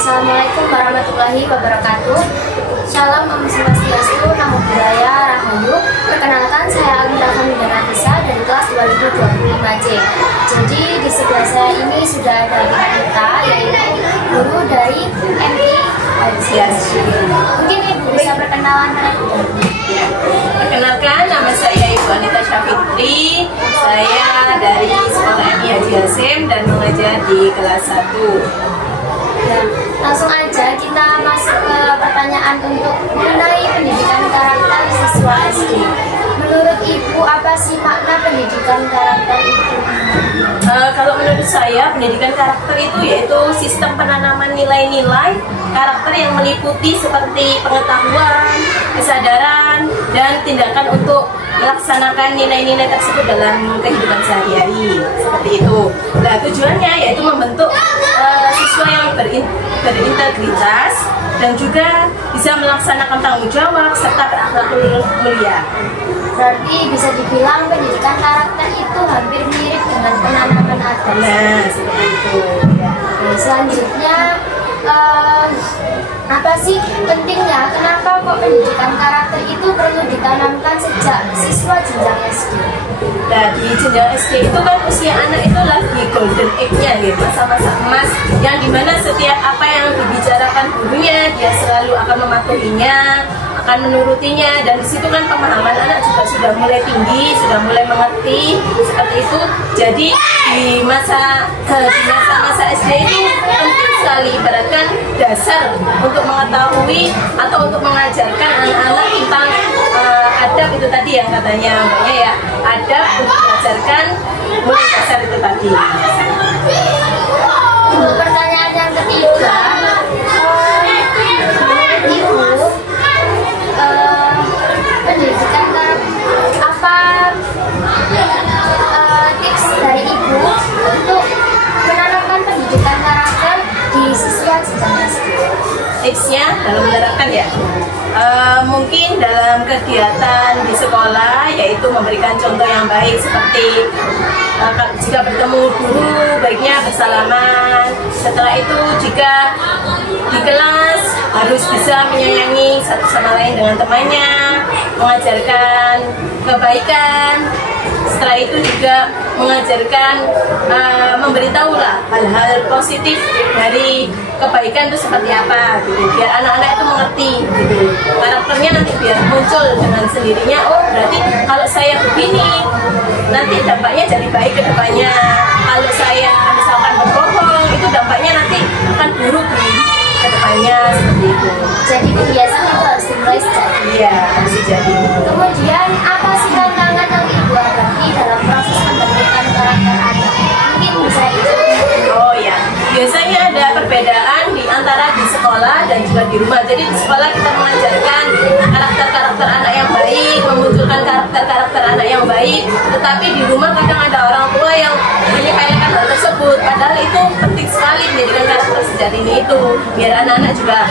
Assalamualaikum warahmatullahi wabarakatuh. Shalom Om Swastiastu, Namo Buddhaya, Rahayu. Perkenalkan, saya Aginda Kamindana Desa dari kelas 2025C. Jadi di sebelah saya ini sudah ada kita, yaitu guru dari MI Haji. Mungkin Ibu bisa perkenalan terlebih dahulu. Perkenalkan, nama saya Ibu Anita Syafitri. Saya dari Sekolah MI Haji Hasim dan mengajar di kelas 1. Ya, langsung aja kita masuk ke pertanyaan untuk mengenai pendidikan karakter siswa SD. Menurut Ibu, apa sih makna pendidikan karakter itu? Kalau menurut saya, pendidikan karakter itu yaitu sistem penanaman nilai-nilai karakter yang meliputi seperti pengetahuan, kesadaran, dan tindakan untuk melaksanakan nilai-nilai tersebut dalam kehidupan sehari-hari. Seperti itu. Nah, tujuannya yaitu membentuk siswa yang berintegritas dan juga bisa melaksanakan tanggung jawab serta berakhlak mulia. Berarti bisa dibilang pendidikan karakter itu hampir mirip dengan penanaman adat. Nah, seperti itu. Nah, selanjutnya apa sih pentingnya? Kenapa kok pendidikan karakter itu perlu ditanamkan sejak siswa jenjang SD? Nah, di jenjang SD itu kan usia anak itu lagi golden age-nya, gitu, masa-masa emas yang dimana setiap apa yang dibicarakan gurunya dia selalu akan mematuhinya, akan menurutinya, dan di situ kan pemahaman anak juga sudah mulai tinggi, sudah mulai mengerti seperti itu. Jadi di masa SD ini penting sekali, ibaratkan dasar untuk mengetahui atau untuk mengajarkan anak-anak tentang adab itu tadi yang katanya mbaknya ya, adab untuk mengajarkan mulai dasar itu tadi. Untuk pertanyaan yang ketiga, menurut Ibu, pendidikan apa tips dari Ibu untuk menanamkan pendidikan karakter di siswa jenjang SD? Tipsnya dalam menerapkan ya, mungkin dalam kegiatan di sekolah yaitu memberikan contoh yang baik seperti jika bertemu guru baiknya bersalaman. Setelah itu jika di kelas harus bisa menyayangi satu sama lain dengan temannya, mengajarkan kebaikan. Setelah itu juga mengajarkan, memberitahulah hal-hal positif dari kebaikan itu seperti apa, gitu. Biar anak-anak itu mengerti, gitu. Karakternya nanti biar muncul dengan sendirinya. Oh, berarti kalau saya begini, nanti dampaknya jadi baik ke depannya. Kalau saya misalkan berbohong, itu dampaknya nanti akan buruk nih ke depannya, seperti itu. Jadi kebiasaan itu harus dimulai sejak dini. Iya, harus jadi. Kemudian apa sih tantangan yang Ibu hadapi dalam proses pembentukan karakter anak? Mungkin bisa Ibu. Oh ya, biasanya ada perbedaan di antara di sekolah dan juga di rumah. Jadi di sekolah kita mengajarkan karakter-karakter anak yang baik, memunculkan karakter-karakter anak yang baik. Tetapi di rumah kadang ada orang tua yang menyepelekan hal tersebut. Padahal itu penting sekali pendidikan karakter sejak dini itu, biar anak-anak juga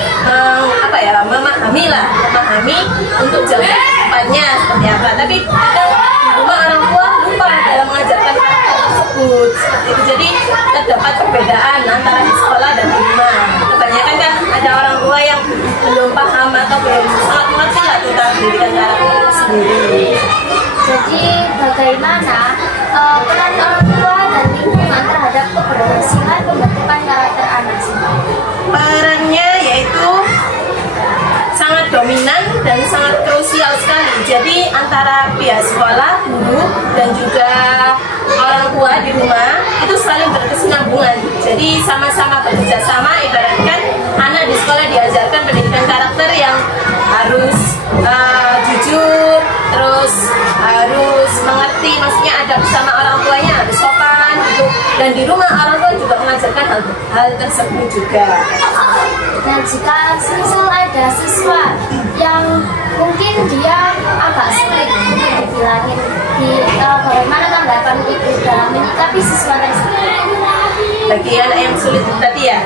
memahami untuk jauh depannya seperti apa. Tapi kadang di rumah orang tua lupa dalam mengajarkan karakter tersebut. Seperti itu. Jadi terdapat perbedaan antara di sekolah dan di rumah. Kebanyakan kan ada orang tua yang belum paham atau belum sangat mengerti lah tentang pendidikan karakter itu sendiri. Jadi bagaimana peran orang tua dan lingkungan terhadap keberhasilan pembentukan karakter anak sih? Perannya yaitu sangat dominan dan sangat krusial sekali. Jadi antara pihak sekolah, guru, dan juga orang tua di rumah itu saling berkesinambungan. Jadi sama-sama bekerja sama, ibaratkan anak di sekolah diajarkan pendidikan karakter yang harus jujur, terus harus mengerti, maksudnya ada bersama orang tuanya, harus sopan gitu. Dan di rumah orang tua juga mengajarkan hal tersebut juga. Dan jika misal ada siswa yang mungkin dia agak sulit untuk dibilangin, bagaimana tanggapan Ibu dalam menyikapi siswa tersebut? Bagi anak yang sulit tadi ya,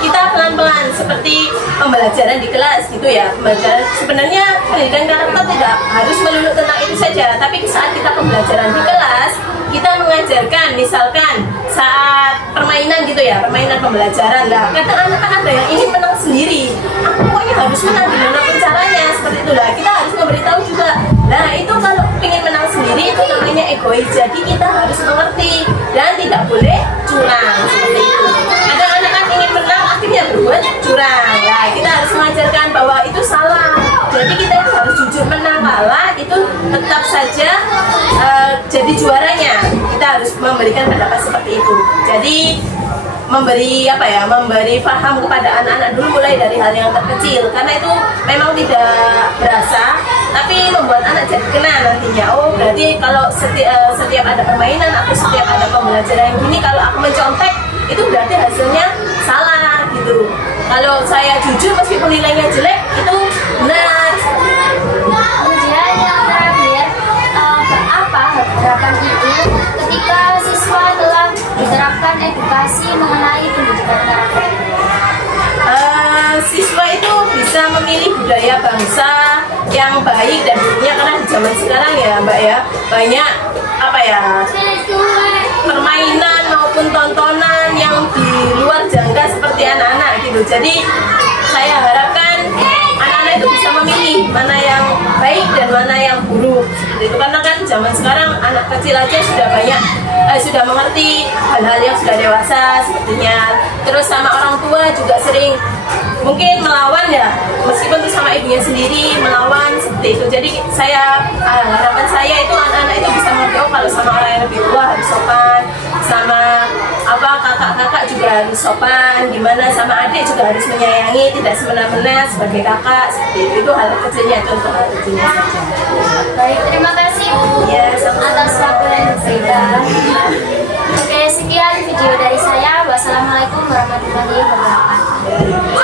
kita pelan-pelan seperti pembelajaran di kelas gitu ya. Pembelajaran sebenarnya pendidikan karakter tidak harus melulu tentang itu saja, tapi saat kita pembelajaran di kelas, kita mengajarkan misalkan saat permainan gitu ya, permainan pembelajaran lah. Kadang anak kan ada yang ingin harus menang gimana pun caranya, seperti itulah. Kita harus memberitahu juga. Nah itu kalau ingin menang sendiri itu namanya egois. Jadi kita harus mengerti dan tidak boleh curang seperti itu. Kadang anak kan ingin menang akhirnya berbuat curang. Nah kita harus mengajarkan bahwa itu salah. Jadi kita itu harus jujur, menang kalah itu tetap saja jadi juaranya. Kita harus memberikan pendapat seperti itu. Jadi memberi memberi paham kepada anak-anak dulu mulai dari hal yang terkecil, karena itu memang tidak berasa tapi membuat anak jadi kenal nantinya. Oh berarti kalau setiap ada permainan atau setiap ada pembelajaran gini, kalau aku mencontek itu berarti hasilnya salah gitu. Kalau saya jujur meskipun nilainya jelek itu benar. Kemudian yang terakhir, apa harapan ibu ketika siswa telah diterapkan edukasi mengenai pendidikan karakter? Siswa itu bisa memilih budaya bangsa yang baik dan buruknya, karena di zaman sekarang ya Mbak ya banyak permainan maupun tontonan yang di luar jangka seperti anak-anak gitu. Jadi saya harapkan anak-anak itu bisa memilih mana yang baik dan mana yang buruk seperti itu, karena kan zaman sekarang anak kecil aja sudah banyak sudah mengerti hal-hal yang sudah dewasa sepertinya. Terus sama orang tua juga sering mungkin melawan ya, meskipun itu sama ibunya sendiri melawan seperti itu. Jadi harapan saya itu anak-anak itu bisa mengerti, oh kalau sama orang yang lebih tua harus sopan, sama kakak-kakak juga harus sopan, gimana sama adik juga harus menyayangi, tidak semena-mena sebagai kakak seperti itu. Itu hal kecilnya, contoh hal kecilnya saja. Baik, terima kasih Bu atas waktu yang berbeda. Oke, sekian video dari saya. Wassalamualaikum warahmatullahi wabarakatuh.